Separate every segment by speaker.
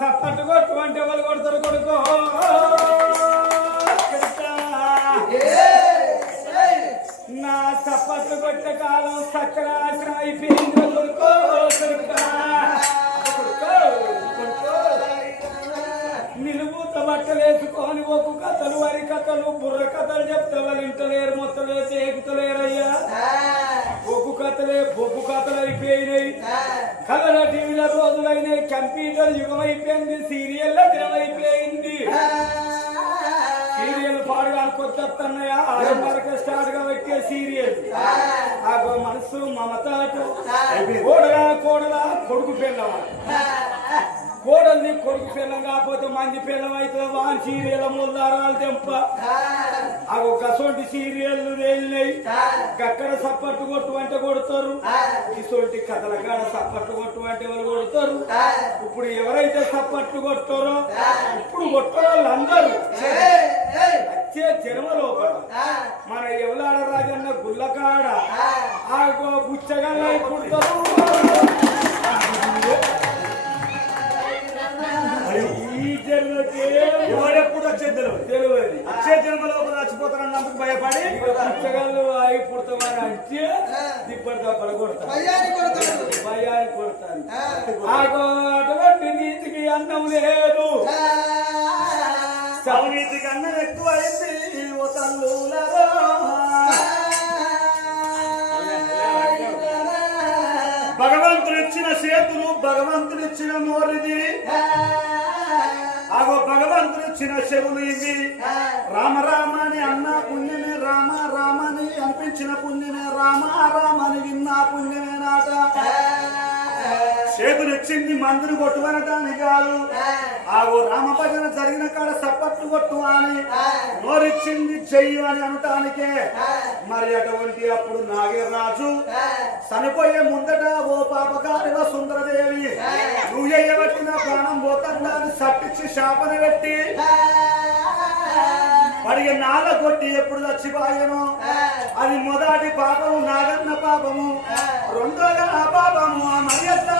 Speaker 1: సప్పట్టు కొట్టు అంటే వాళ్ళు కొడతారు కొడుకు. నా సప్పట్లు కొట్టే కాలం సక్కరాశనం అయిపోయింది కొడుకో. నిలువుత బట్టలు వేసుకొని ఒక్కు కథలు వరి కథలు బుర్ర కథలు చెప్తే వాళ్ళు ఇంటలేరు మొత్తం చేకుతలేరయ్యా. ఒక్కు కథలే బొగ్గు కథలు అయిపోయినాయి. కథల టీవీల రోజులైనాయి కంప్యూటర్ యుగం మనసు మమత అటు కోడలా కోడలా కొడుకు పిల్లవా కోడల్ని కొడుకు పిల్లం కాకపోతే మంది పిల్లం వాని సీరియల్ మూలదారాలు తెంప. అవి గసొంటి సీరియల్ వెళ్ళినాయి గక్కడ సప్పట్టు కొట్టు అంటే కొడతారు. ఇసొంటి కథల కాడ సప్పట్టు కొట్టు అంటే వాళ్ళు కొడతారు? ఇప్పుడు ఎవరైతే సప్పట్లు కొట్టారో ఇప్పుడు కొట్టారో వాళ్ళందరూ వచ్చే జన్మ లోపల మన ఎవలాడ రాజన్న గుల్లకాడ ఆ. బుచ్చగల్ల పుడతారు ఈ జన్మకి
Speaker 2: ఎవరెప్పుడు వచ్చేది తెలియదు
Speaker 1: తెలియదు.
Speaker 2: వచ్చే జన్మలో చచ్చిపోతారన్నందుకు భయపడి
Speaker 1: పుచ్చగల్లు ఆగి పుడతామని అంటే
Speaker 3: భయాన్ని
Speaker 1: అటువంటి నీతికి అన్నం లేదు.
Speaker 2: అవినీతి కన్నా ఎక్కువ అయింది ఓ తల్లులారా. భగవంతుడు ఇచ్చిన చేతులు భగవంతుడు ఇచ్చిన నోరిది ఆగో భగవంతుడు ఇచ్చిన చెవులు ఇవి రామ రామ అని అన్న పుణ్యమే రామ రామ అని అనిపించిన పుణ్యమే రామ రామ చేతులు ఇచ్చింది మందులు కొట్టువనటానికి కాదు. ఆగో రామ భజన జరిగిన కాడ సప్పట్లు కొట్టు అని నోరిచ్చింది చెయ్యి అని అనటానికే. మరి అటువంటి అప్పుడు నాగరాజు చనిపోయే ముందట ఓ పాపకారి సుందరదేవి నువ్వు ఎయ్యబట్టిన ప్రాణం పోతుందా అని సట్టించి శాపన పెట్టి వాడికి నాల కొట్టి ఎప్పుడు చచ్చిపోయాను? అది మొదటి పాపము నాగన్న పాపము. రెండోగా పాపము ఆ మరియత్త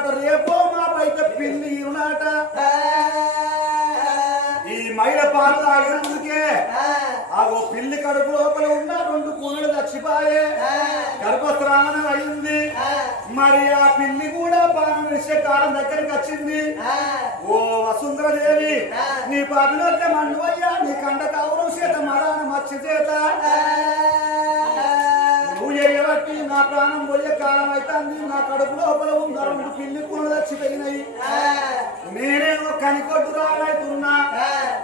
Speaker 2: ఉన్నాయట రేపో మాపైతే పిల్లి ఉన్నాట. ఈ మహిళ పాలు తాగినందుకే ఆగో పిల్లి కడుపు లోపల ఉన్న రెండు కూలలు చచ్చిపోయే. గర్భస్రావణం అయింది. మరి ఆ పిల్లి కూడా పానం విషయ కాలం దగ్గరికి వచ్చింది. ఓ వసుంధరదేవి నీ పాపిలోకి మన్నువయ్యా నీ కండ కౌరం చేత మరాన మచ్చి చేత. నువ్వు చేయబట్టి నా ప్రాణం పోయే కాలం అవుతుంది నా కడుపు లోపల ఉన్న రెండు పిల్లి కూడా చచ్చిపోయినాయి. నేనేమో కనికొట్టురాలవుతున్నా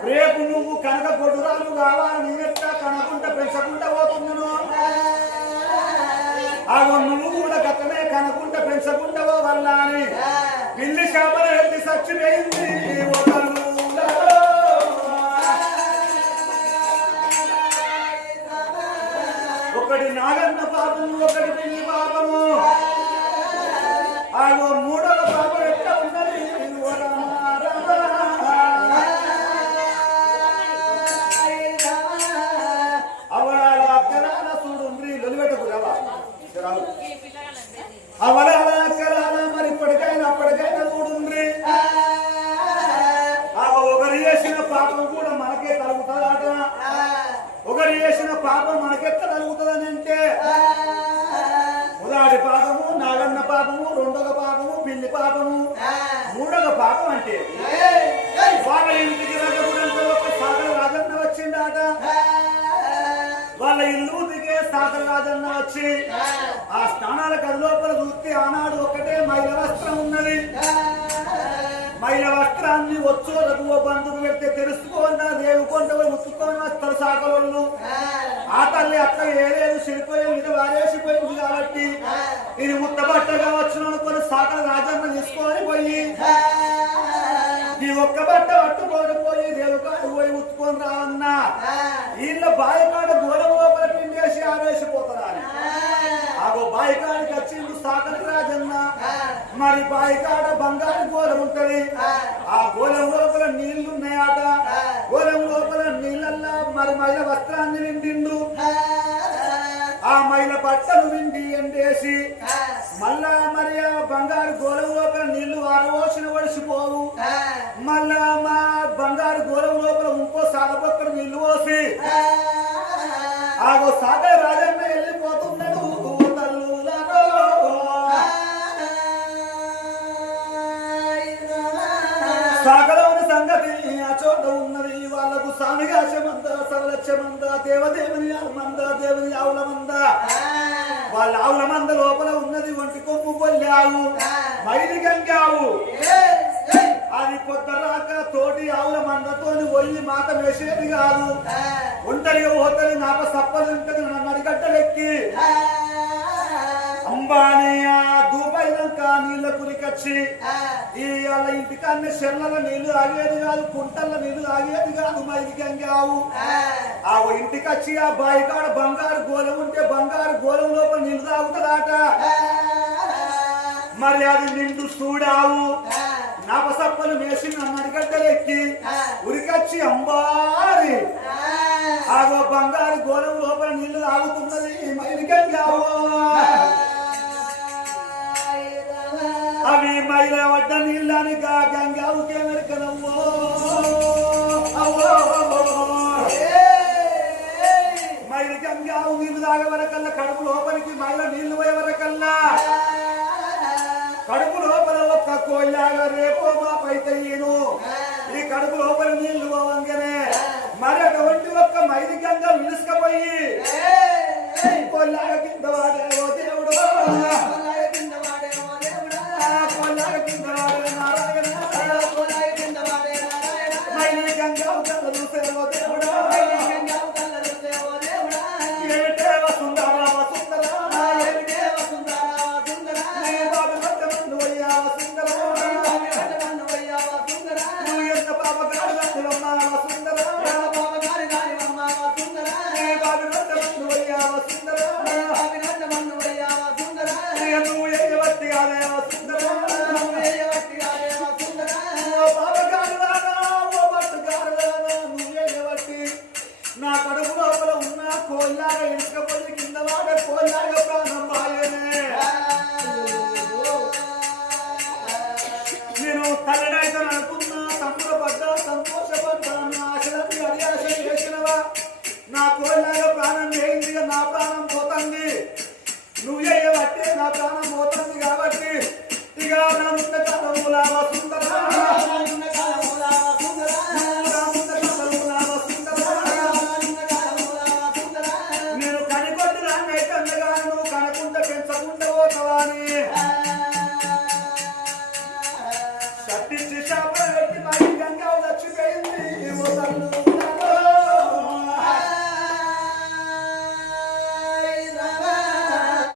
Speaker 2: రేపు నువ్వు కనక కొట్టురాలు కావాలి నేనెట్లా కనకుంటా పెంచకుండా పోతున్నాను. అగో నువ్వు కూడా గతనే కనకుంటా పెంచకుండా అని పిల్లి చేపలు వెళ్ళి చచ్చిపోయింది. నాగన్న ఒకటి పిల్లి పాపము. ఆగో మూడవ పాపం ఎట్లా ఉన్నది? ఓ రామ, రామ. అవలాల అక్కలాల చూడుండ్రి లొలిపెట్టకు మరి ఇప్పటికైనా అప్పటికైనా చూడుండ్రి ఆ ఒకరు చేసిన పాపం కూడా మనకే కలుగుతుందట ఒకరు చేసిన పాపం అంటే? వాళ్ళ ఇంటికి వెళ్ళకూడదు ఒక సాగర రాజన్న వచ్చిండాట వాళ్ళ ఇల్లు దిగే సాగర రాజన్న వచ్చి ఆ స్నానాల గది లోపల చూస్తే ఆనాడు ఒకటే మైల వస్త్రం ఉన్నది. మైల వస్త్రాన్ని వచ్చో రఘువ బంధువు పెడితే తెలుసుకోవన్నా రేవు కొండ ఉత్తుకొని వస్తారు సాకలు ఆ తల్లి అక్క ఏలేదు చెడిపోయే మీద వారేసిపోయింది కాబట్టి ఇది ముట్టబట్టగా వచ్చిన అనుకుని సాకల రాజన్న తీసుకొని పోయి ఒక్క బట్ట పట్టుకొని పోయి రేవుకాడు పోయి ఉత్తుకొని రావన్నా వీళ్ళ బాయికాడ గోడవ లోపల పిండేసి ఆవేసిపోతారా అని ఆగో బాయికాడికి వచ్చిండు సాకలి రాజన్న. మరి బాయికాడ బంగారు గోలం ఉంటది. ఆ. గోలం లోపల నీళ్ళు ఉన్నాయట గోలం లోపల నీళ్ళల్లా మరి మైల వస్త్రాన్ని విండిండు ఆ. మైల బట్టలు విండి ఎండేసి మళ్ళా మరి ఆ బంగారు గోలం లోపల నీళ్ళు ఆరవోసిన వడిసిపోవు సాగర్ రాజన్న వెళ్ళిపోతున్నాడు. సంగతి ఆ చోట ఉన్నది. వాళ్ళకు సామిగాశమంద సవలక్షమంద దేవదేవుని మంద దేవుని ఆవుల మంద వాళ్ళ ఆవుల మంద లోపల ఉన్నది ఒంటి కొమ్ము కొల్లావు. మైది గంగావు అది పొద్దురాక తోటి ఆవుల మందతోని ఒయ్యి మాత వేసేది కాదు. ఒంటరిగా పోతుంది నాప సప్పలు ఉంటుంది నన్ను అడిగట్టలెక్కి అంబానీ ఆ దూపైనాక నీళ్ళ కురికొచ్చి ఈ వాళ్ళ ఇంటికాన్ని నీళ్ళు ఆగేది కాదు కుంటల్ల నీళ్ళు ఆగేది కాదు మైది గంగావు ఆ. ఇంటికి వచ్చి ఆ బాయి కాడ బంగారు గోళం ఉంటే బంగారు గోళం లోపల నీళ్ళు తాగుతుందాట. మరి అది నిండు చూడావు నాపసప్పలు వేసి నన్ను అడిగడ్డలెక్కి ఉరికొచ్చి అంబారి. ఆగో బంగారు గోళం లోపల నీళ్ళు తాగుతున్నది గంగావు అవి మైల వడ్డ నీళ్ళని గా గంగావుకే మెరకనమ్మో అవ్వో. మైల గంగావు నీళ్ళు తాగే వరకల్లా కడుపు లోపలికి మైల నీళ్ళు పోయే వరకల్లా తక్కువ ఇలాగ రేపో మాపైతే ఈ కడుపు లోపల నీళ్ళు అవంగానే మరటువంటి ఒక్క